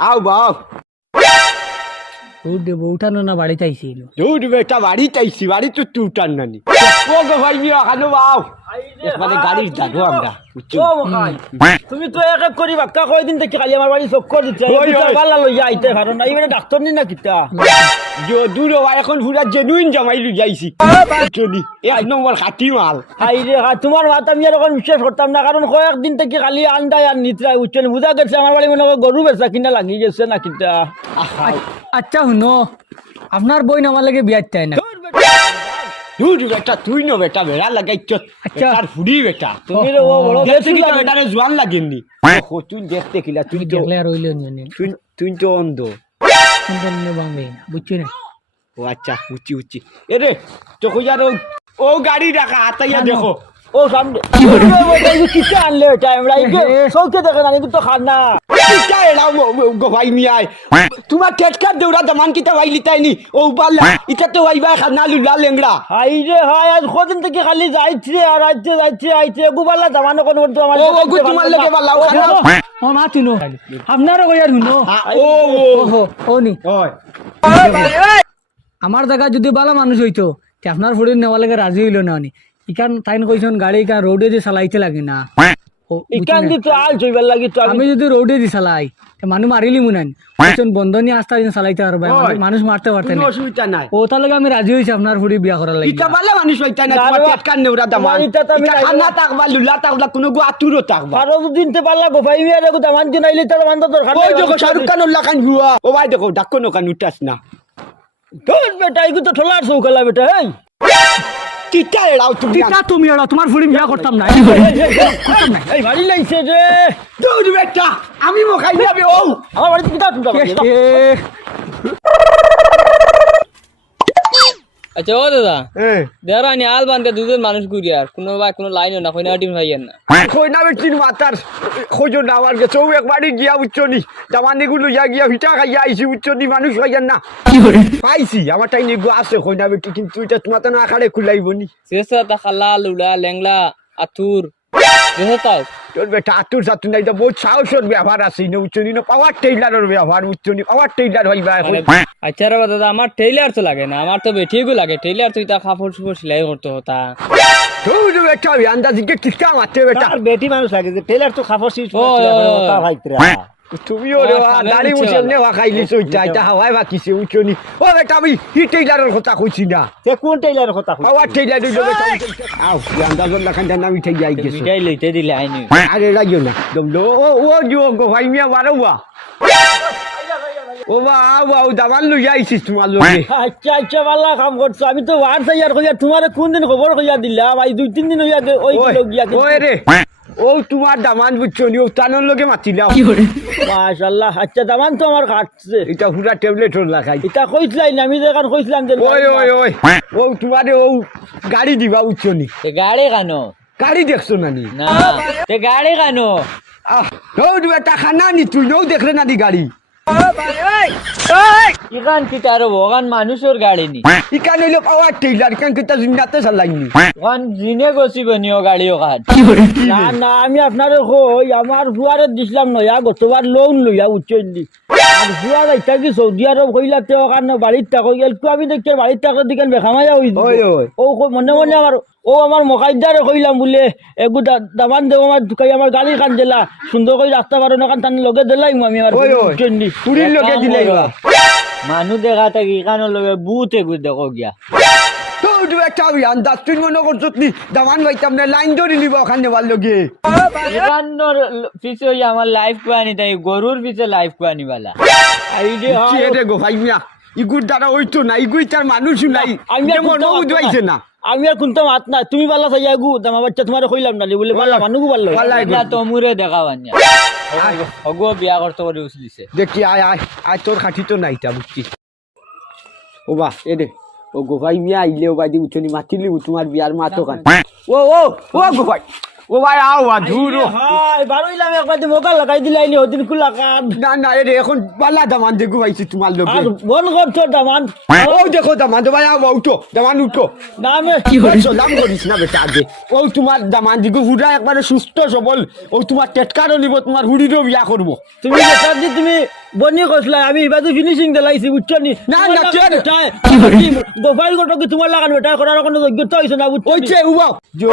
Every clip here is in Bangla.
আও বাও। দেবো উঠানো না বাড়িতে আইসি দুধ বেটা বাড়ি চাইছি বাড়ি তো তুই উঠান নানি। ভাই ওখানে বাও। মানে গাড়ির আমরা। তুমি তো এক এক করি বাক্কা কয়দিন থেকে খালি আমার বাড়ি চক্কর দিতে ওই, ওই। পাল্লা লইয়া আইতে কারণ এই ডাক্তার নি না কিতা যে দূর হওয়া এখন পুরা জেনুইন জামাই লু যাইছি চলি এক নম্বর খাটি মাল। হাই রে হা তোমার মাত আমি বিশ্বাস করতাম না কারণ কয়েকদিন থেকে খালি আন্দায় আর নিত্রা উচ্চনি বুঝা গেছে আমার বাড়ি মনে গরু বেচা কিনা লাগি গেছে না কিতা আচ্ছা শুনো আপনার বই আমার লাগে বিয়ার চাই না দুধ বেটা তুই ন বেটা বেড়া লাগাইছ। আচ্ছা। আর ফুড়ি বেটা। তুমি রে ও বড় দেখতে কি। বেটারে জোয়ান লাগেননি। ও তুই দেখতে কিলা তুই তো দেখলে আর রইল জানি তুই তুই তো অন্ধ। অন্ধ নে বামে না বুঝছি না? ও আচ্ছা উচি উচি। এরে তো কইয়ার ও গাড়ি রাখা হাতাইয়া দেখো। ও সামনে। কিতা আনলে এটা আমরা সৌকে দেখে না কিন্তু খানা কিটা ভাই মিয়াই তোমার টেটকার দেউরা দামান কিটা ভাই লিতাইনি ও বাল্লা ইটা তো ভাইবা খানা লুলা লেংড়া। হাই রে হাই আজ কদিন থেকে খালি যাইছে আর আইছে যাইছে আইছে। গুবালা কোন আমার ও ও গো তোমার লগে বাল্লা ও খানা ও মা চিনো। আপনারও কই আর শুনো। ও ও। ও নি। আমার জায়গা যদি ভালো মানুষ হইতো আপনার ফুড়ি নেওয়া লাগে রাজি হইল না নি। ইকান তাইন কইছেন গাড়ি ইকান রোডে দিয়ে চালাইতে লাগে না। ও, ইকান দি তো আল চইবার লাগি তো আমি যদি রোডে দি চালাই তে মানুষ মারিলি মুনান। কইছেন বন্ধনী আস্তা দিন চালাইতে পারবে। মানুষ মারতে পারতেন কোনো অসুবিধা নাই। ও তার লাগে আমি রাজি হইছি আপনার ফুড়ি বিয়া করার লাগি? ইটা বাল্লা মানুষ হইতা না না, তোমার না, নেউরা দামান ইটা তো আমি খানা তাকবা লুলা তাকবা কোনো গো আতুরো তাকবা কারও দিনতে পারলা গো ভাই মিয়া রে দামান জনাইলে তার মান তো দরকার ওই দেখো শাহরুখ খান উল্লা খান গুয়া ও ভাই দেখো ডাক্কো নোকান উঠাস না। তোর বেটা ইগু তো ঠোলার সৌকালা বেটা এই কিটা এড়াও তুমি টিটা তুমি এড়াও তোমার ফুড়ি বিয়া করতাম না। এই বাড়ি লাইছে রে দৌড় বেটা আমি মোখাই যাবে ও। আমার বাড়িতে কিতা তুমি আচ্ছা ও দাদা এ। দেড় আনি আল বান্ধে দুজন মানুষ ঘুরি আর। কোনো ভাই কোনো লাইন না কইনা টিম ভাইয়ের না। কইনা বে বেটিন মাতার খোঁজো না আমার গেছে ও একবারই গিয়া উচ্চনি। জামানি গুলো যা গিয়া হিটা খাইয়া আইছি উচ্চনি মানুষ হইয়ান না। পাইছি আমার টাই নিগো আছে কইনা বেটি কিন্তু এটা তোমার তো না আখাড়ে খুলাইবনি। শেষ তা খালা লুলা লেংলা তাও তোর বেটা আতুর সাতুর নাই তো বহুত সাহসের ব্যবহার আছে। না উচ্চনি না পাওয়ার টেইলারের ব্যবহার উচ্চনি পাওয়ার টেইলার হইবা এখন। আচ্ছা রে দাদা আমার টেইলার তো লাগে না আমার তো বেঠিগু লাগে। টেইলার তুই তা কাপড় চুপড় সেলাই করতে হতা। দৌড় বেটা মারতে মানুষ লাগে যে তো ও, তুমিও দাড়ি হলো। নেওয়া খাইলি চইটা এটা হাওয়ায় বাকিছে উচ্চনি ও বেটা আমি হি টেইলারের কথা কইছি না। সে কোন টেলার কথা কই পাওয়ার টেইলার হইল বেটা আও আন্দাজন লাখান নামি ঠেই যাই গেছে মিঠাই লইতে দিলে আইনি। আরে রাজিও না দমলো ও ও জিও গো ভাই মিয়া বারো বা ও বা আও বা ও লই আইছিস তোমার লগে। আচ্ছা আচ্ছা ভালো কাম করছ। আমি তো সাইয়ার কইয়া তোমার কোন দিন খবর কইয়া দিলাম? আই দুই তিন দিন হইয়া ওই গিয়া ওই রে। ও তোমার দামান বুঝছ নি? ও তানোর লগে মাতিলাম। মাশাল্লাহ আচ্ছা দামান তো আমার কাটছে এটা পুরা ট্যাবলেট ওর লাগাই এটা কইছিলাই না আমি যেখান কইছিলাম যে ওই ওই ওই। ও তোমার ও গাড়ি দিবা বুঝছ নি? গাড়ি কেন? গাড়ি দেখছ না নি? না তে গাড়ি কেন? আহ ও টাকা খানা নি তুই? নও দেখলে না দি গাড়ি? ইখান কি তার ওখান মানুষের গাড়ি নি? ইকান হইল পাওয়ার টেইলার কান কিতা জিন্নাতে চালাইনি। ওখান জিনে গছিব নিও গাড়ি ওখান না না আমি আপনার কই আমার ফুয়ারে দিছিলাম নয়া গতবার লোন লইয়া উচ্চলি আর ফুয়ার ইটা কি সৌদি আরব কইলা তে ওখানে বাড়ির টাকা আমি দেখছি বাড়ির টাকা দিকে বেখামাইয়া হই ওই ওই ও মনে মনে আমার ও আমার মকাইদারে কইলাম বলে এগু দা- দামান দেব আমার ঢুকাই আমার গাড়ি কান দিলা। সুন্দর করে রাখতে পারো না কান লগে দিলাই আমি আমার পুরীর লগে দিলাই বা মানুষ দেখা থাকি ইখানোর লগে বুতে গু দেখো গিয়া। মনে নি লাইফ তাই গরুর পিছে লাইফ মিয়া ইগুর দ্বারা না ইগুই তার মানুষ নাই। মনে কোনটা বুঝবাইছে না। আমি আর কোনটা মাত না তুমি পাল্লা চাই গু আমার বাচ্চা তোমার কইলাম না বলে পাল্লা মানুষ ভালো পাল্লা তো মুরে দেখা বান্যা হগো বিয়া করতে করে উসলিছে দেখি আয় আয় আয় তোর খাঁটি তো নাই তা বুঝছি। ও বা এ দে। ও গো ভাই মিয়া আইলে ও ভাই দি উঠনি মাতিলি তোমার বিয়ার মাতো কান ও ও ও গো ভাই ও ভাই আও। হাই বারোইলাম একবার দিয়ে মোকা লাগাই দিলাই নি ওদিন কুলা না না এখন দামান দেখো ভাইছি তোমার লগে আর করছ দামান? ও দেখো দামান তো ভাই আও উঠো দামান উঠো। না আমি কি হয়েছো দাম করিস না বেটা আগে। ও তোমার দামান দিগো হুড়া একবারে সুস্থ সবল। ও তোমার টেটকারও নিব তোমার হুড়িরও বিয়া করব। তুমি তুমি বনি কইসলা আমি এবার ফিনিশিং দিলাইছি বুঝছ নি? না, না, কে রে? গোপাল গোটকে তোমার লাগান বেটা করার কোনো যোগ্যতা হইছে না বুঝছ ওইছে উবা। জো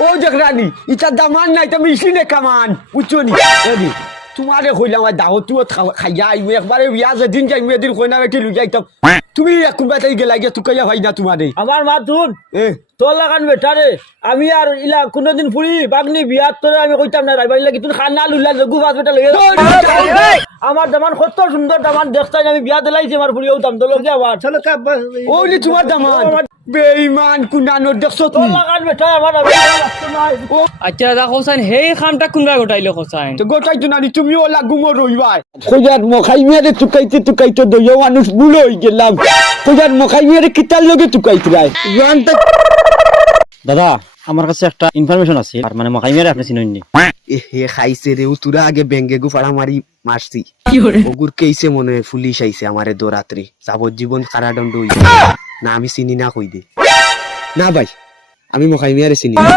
ও জগরানি ইটা দামান নাই তুমি ইসিনে কামান বুঝছ নি? এদি তোমারে কইলাম দাও তুই খাইয়া একবারে বিয়া যে দিন যাইমু এদিন কইনা বেটি লুই যাইতাম তুমি একবার তাই গেলা গিয়ে তুই কইয়া ভাই না তোমারে। আমার মা তুন তোর লাগান বেটারে আমি আর ইলা কোনোদিন ফুরি বাগনি বিয়াত তোরে আমি কইতাম না রাইবার লাগি তুই খানা লুলা জগু বাস বেটা লইয়া আমার দামান কত সুন্দর দামান দেখতাই আমি বিয়া দিলাইছি আমার ফুরি হতাম তো লোকে আবার। চলো ওলি তোমার দামান। বেঈমান কুনানোর দেখছ তুমি লাগান বেটা আমার না। আচ্ছা দা হোসেন হেই খামটা কুনবা গোটাইলো হোসেন তো গোটাই তো নানি তুমিও লাগুমো রইবাই খোঁজার মখাই মেরে তুকাইতে তুকাইতে দইয়া মানুষ বুলো হই গেলাম। খোঁজার মখাই মেরে কিতার লগে তুকাইতে রায় দাদা আমার কাছে একটা ইনফরমেশন আছে আর মানে মকাই মেরে আপনি চিনেননি। এ হে খাইছে রে তোরা আগে ব্যাঙ্গে গু ফাড়া মারি মারছি। ওগুর কেইছে মনে হয় পুলিশ আইছে আমারে দৌরাত্রি। যাবজ্জীবন কারাদণ্ড হইছে না আমি চিনি না কই দে। না ভাই আমি মখাই মিয়ারে চিনি না।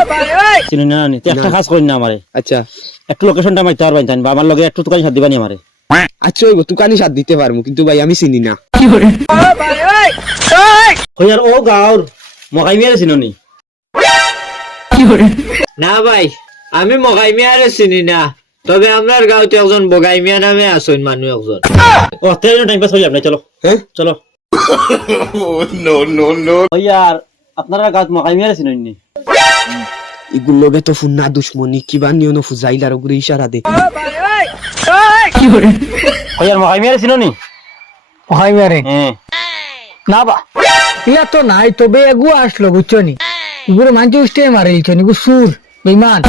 চিনি না নি? তো একটা কাজ করেন না আমারে। আচ্ছা। একটু লোকেশনটা মাইতে পারবেন জানি আমার লগে একটু তুকানি সাথ দিবানি আমারে। আচ্ছা ওই তুকানি সাথ দিতে পারব কিন্তু ভাই আমি চিনি না। কইয়ার ও গাঁর মকাই মেরে চিননি? না ভাই আমি মগাই মিয়ারে চিনি না। তবে আপনার গাঁওতে একজন বগাই মিয়া নামে আসেন মানুষ একজন ও টাইম পাস চলো। হ্যাঁ চলো। No no no? আপনারা গাঁত চিননি তো ফুন্না দুশ্মনী কিবা নিয়ন ফুজাইলার ওগুলো ইশারা দে। হয় মারে হ্যাঁ না বা। ইলা তো নাই তবে এগু আসলো বুঝছ নি? এগুলো মানছে উঠতে মারে দিচ্ছ এগু সুর বেমান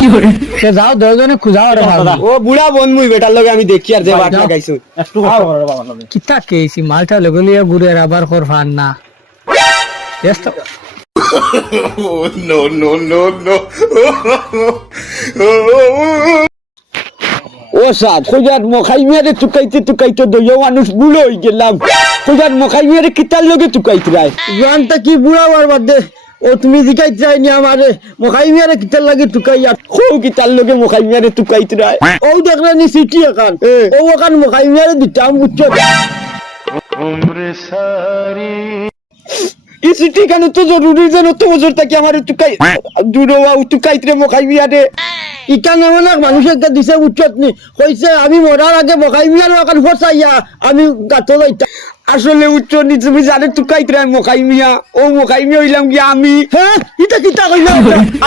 সে যাও দশজনে খুঁজাও রে ভাবি ও বুড়া বন মুই বেটার লগে আমি দেখি আর যে বাট লাগাইছো। একটু কষ্ট করো বাবা লগে। কিতা কেছি মালটা লগলিয়া ঘুরে আবার কর ফান না। ব্যস্ত। ও সাদ খোঁজার মখাই মেরে তুকাইতে তুকাইতে দইয়া মানুষ বুড়ো হয়ে গেলাম। খোঁজার মখাই মেরে কিতার লগে তুকাইতে রায়। জানটা কি বুড়া বার বাদ দে? ও তুমি জিকাই চাইনি আমারে। মখাই মিয়ারে কিতার লাগে টুকাইয়া খো কিতার লগে মখাই মেরে তুকাইতে রায় ও দেখলে নি সিটি একান ও একান মখাই মিয়ারে দিতাম বুঝছ? ই সিটি কেন তো জরুরি যেন তো বছর থাকি আমার তুকাই দূরে তুকাইতে রে মখাই মেয়ারে ইকান এক মানুষের কে দিছে উচ্চত নি? কইছে আমি মরার আগে মখাই মিয়ার একান ফসাইয়া আমি গাতো যাইতাম। আসলে উচ্চ নি তুমি জানে তুকাইতে রায় মখাই মিয়া? ও মখাই মিয়া হইলাম কি আমি? হ্যাঁ? ইটা কিতা কইলা?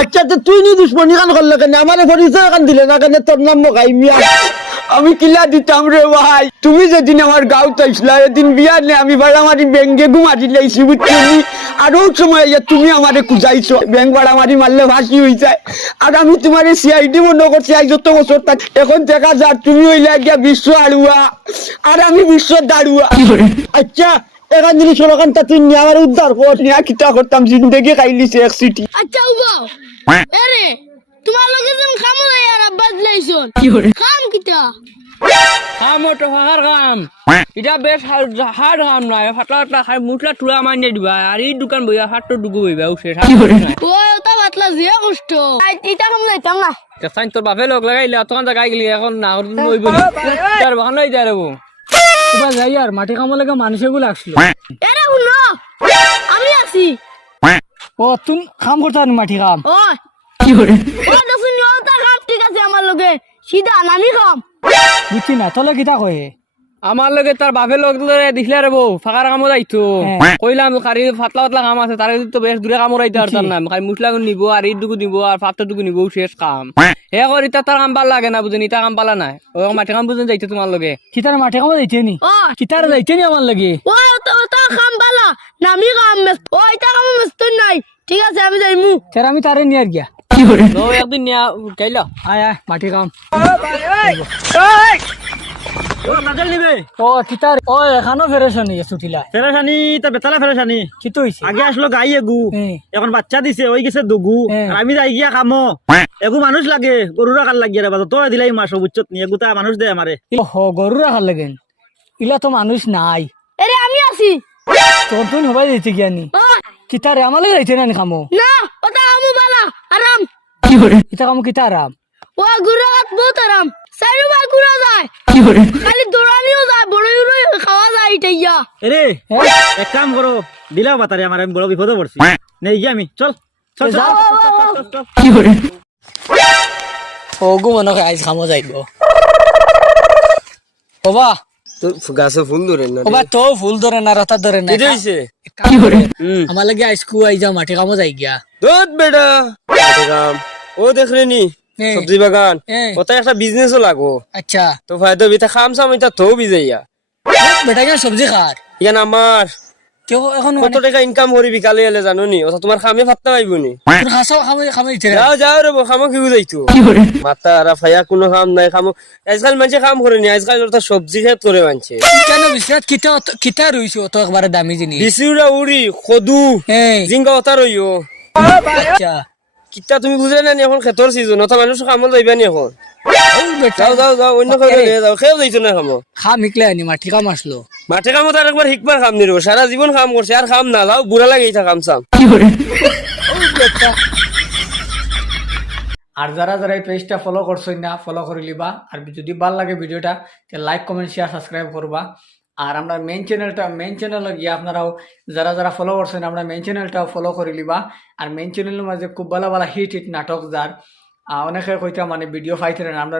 আচ্ছা তো তুই নি দুশ্মনী কান করলে কেন? আমার পরিচয় কান দিলে না কেন? তোর নাম মখাই মিয়া। আমি কিলা দিতাম রে ভাই। তুমি যেদিন আমার গাঁও তাইছিলা এদিন বিয়া নে আমি বাড়ামারি ব্যাঙ্গে ঘুমাটি লাইছি, বুঝছি আর ওই সময় তুমি আমারে কুজাইছো ব্যাংক বাড়ামারি মারলে ফাঁসি হয়ে যায়। আর আমি তোমার সিআইডি মনে করছি আই যত বছর এখন দেখা যাক, তুমি হইলে গিয়া বিশ্ব আড়ুয়া আর আমি বিশ্ব দাঁড়ুয়া আচ্ছা এখান জিনিস ওখান তা তুই নিয়ে আমার উদ্ধার কর। নিয়া কিতা করতাম জিন্দগি খাইলিছে এক সিটি। আচ্ছা উগাও আরে তোমার লগে যেন খাম আর আব্বাস লাইছন কাম ওটো ফাঁকার কাম এটা বেশ হার্ড কাম নাই ফাটলা ফাটলা খাই মুঠলা টুরা মারিয়ে দিবা আর এই দোকান বইয়া হাটটো ডুগু বইবা উঠে ও ওটা বাতলা যে কষ্ট। এটা খাম যাইতাম না। তোর বাপে লোক লাগাইলে জায়গায় গেলি এখন না বইব তার নাই যায় রেবো এবার যাই আর মাটি কামো লাগে মানুষেগুলো আসলো। এরে শুনো আমি আছি। ও তুমি কাম করতে মাটি কাম? ও ও দেখুন ওটা খাম ঠিক আছে আমার লগে। সিধা নামি খাম বুঝছি না তলে কিতা কয়ে? আমার লগে তার বাপে লোক লগে দিখলে রে বউ ফাঁকার কামো যাইতো। হ্যাঁ। কইলাম কারি ফাতলা ফাতলা কাম আছে তারে তো বেশ দূরে কামো রাইতে আর তার নাম। খাই মুসলা নিব আর দুগু নিব আর ফাতটা দুগু নিব শেষ কাম। হে করি তা তার কাম পাল লাগে না বুঝেনি তা কাম পালা নাই। ও মাঠে কাম বুঝেন যাইতে তোমার লগে। কিতার মাঠে কাম যাইতে নি? ও কিতার যাইতে নি আমার লগে? ও তো খাম বালা নামি কাম মেস ও এটা খাম মেস্ত নাই। ঠিক আছে আমি যাইমু। স্যার আমি তারে নিয়ার গিয়া। কি গিয়া ও একদিন নিয়া গাইলা আয় আয় মাঠে কাম। নাজল নিবে ও কিতার ও এখানো ফেরেশন ছুটিলা ফেরাসানি তা বেতালা কি হইছে আগে আসলো গাই এগু। এখন বাচ্চা দিছে ওই গেছে দুগু। আমি যাই গিয়া এগু মানুষ লাগে গরুরা কাল লাগিয়ে রে বাজার তো দিলাই মাস বুঝছত নি এগুতা মানুষ দে আমারে ও গরু রাখার লাগেন। ইলা তো মানুষ নাই। এরে আমি আছি। তোর তুই হবাই যাইতে গিয়া কিতারে আমার লাগে যাইতে না খামো? না ওটা আমু বালা আরাম কিতা কামো কিতা আরাম ও গুড়াত বহুত আরাম চাইরো বা যায়। খালি দৌড়ানিও যায় এরে এক কাম করো দিলাও বাতারে আমার আমি বড় বিপদে পড়ছি নেই গিয়ে আমি চল চল। ওগু মনে হয় আজ খামো যাইব। গাছে ফুল ধরে না তো ফুল ধরে না রাতা ধরে না। হইছে কি করে আমার লাগে আইসকু আই যাও মাঠে কামো যাই গিয়া। দুধ বেটা। কাম ও দেখলে নি এ, সবজি বাগান। এ, ওটা একটা বিজনেসও লাগো আচ্ছা। তো ফায়দা বিতা খাম সাম এটা তো বিজাইয়া বেটা কেন সবজি খার ইয়ান আমার কেউ এখন কত টাকা ইনকাম করি বিকালে এলে জানো নি ওটা তোমার খামে ফাত্তা পাইব নি? খামো খামো যাও যাও রে খামো কি বুঝাইতো মাতা আর ফায়া কোনো কাম নাই খামো। আজকাল মানুষে কাম করে নি? আজকাল ওটা সবজি খেত করে মানছে কেন বিশ্বনাথ কিতা কিতা রইছো অত একবারে দামি জিনিস বিসিউরা উড়ি খদু জিঙ্গা ওটা রইও আচ্ছা। কিতা তুমি বুঝলে না এখন খেতর সিজন ওটা মানুষ কামত যাইবা নি এখন? যাও যাও যাও অন্য কেউ নিয়ে যাও খেয়েও যাইতো না খামো? খাম ইকলে আনি মাটি কাম আসলো মাঠে কামত আর একবার শিকবার কাম নিরব সারা জীবন কাম করছে আর কাম না যাও বুড়া লাগে এটা কাম চাম। আর যারা যারা এই পেজটা ফলো করছেন না ফলো করে লিবা আর যদি ভালো লাগে ভিডিওটা লাইক কমেন্ট শেয়ার সাবস্ক্রাইব করবা আর আমরা মেইন চ্যানেলটা মেইন চ্যানেলে গিয়ে আপনারাও যারা যারা ফলো করছেন আমরা মেইন চ্যানেলটাও ফলো করে লিবা আর মেন চ্যানেলের মাঝে খুব ভালো ভালো হিট হিট নাটক যার অনেকে কইতা মানে ভিডিও পাইতেন আমরা